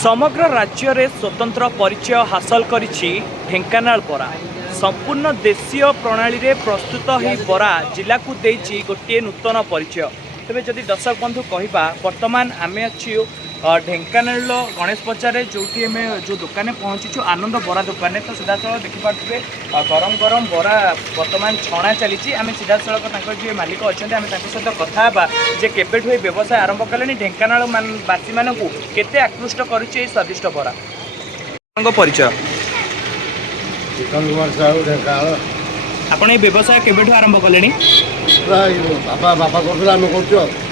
समग्र राज्य रे स्वतंत्र परिचय हासिल करिछि ढेंकानाल बरा। संपूर्ण देशीय प्रणाली रे प्रस्तुत ही बरा जिला को देछि गोटे नूतन परिचय। तेबे जदि दर्शक बंधु कहबा वर्तमान आमे अछि ढेंकानाल गणेश बजार जो जो दुकान पहुँचीचु आनंद बरा दुकान तो सीधासल देखिपे गरम गरम बरा बर्तमान छणा चली आम सीधासख जी मालिक अच्छा आम सहित कथा जे केबेठु व्यवसाय आरंभ कले ढेंकानाल बासी मानू केते आकृष्ट करुच्चे स्वादिष्ट बरा परिचय आपण व्यवसाय केबेठु आरंभ कले बापा बापा करते आम कर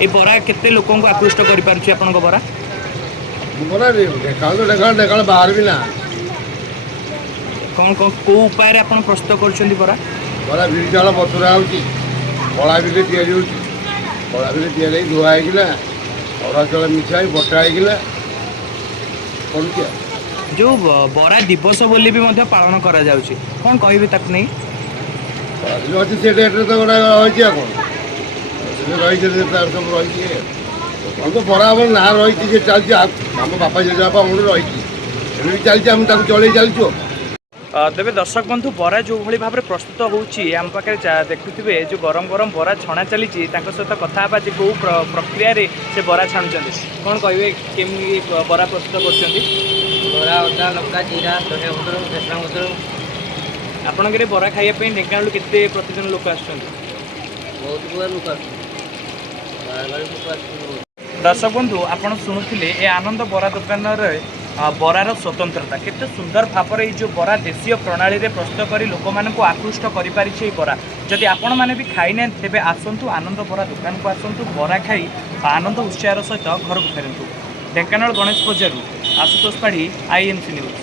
ये बरा केते लोक आकृष्ट कर पारुछि आपन बरा बरा ढेका बाहर भी ना कौन कौन को उपाय रे आपण प्रस्तुत कर बरा बरा बिरी चाउल बतुरा होची कला बिरी तैयारी होची कला बिरी तैयारी धुआ होइकिला अरा चाउल मिसाई बटा होइकिला करूची जो बरा दिवस बोली भी मध्य पालन करा जाउछि कोन कहबे तक नहीं जो अच्छी से डेट तो गोटा होची आ कोन से रही तार सब रही हम तो बराबर ना रही चलती आम बापा जेजेबापा मुझे रही चलती आम चल चलचु। तेरे दर्शक बंधु बरा जो भाई भाव में प्रस्तुत होम पाखे देखुए जो गरम गरम बरा छणा चली सहित कथा जे कौ प्रक्रिया रे से बरा छाणुंट कौन कहे केमी बरा प्रस्तुत बरा अदा लंका जीरा धनिया पत्र भेसुंगा पत्र आपणकर बरा खाइए ढेंकानाल केते प्रतिदिन लोक आसुच्च बहुत गुआ लोक दर्शक बंधु आपड़ शुणुले ये आनंद बरा दुकान बरार स्वतंत्रता केते सुंदर भाव में जो बरा देशीय प्रणाली रे प्रस्तुत कर लोक मानक आकृष्ट कर पारिछे बरा जदि आपण मैंने भी खाई ना तेबे आसंतु आनंद बरा दुकान को आसंतु बरा खाई आनंद उत्साह सहित घर को फेरतु। ढेंकानाल गणेश बजारू आशुतोष पाढ़ी INC न्यूज।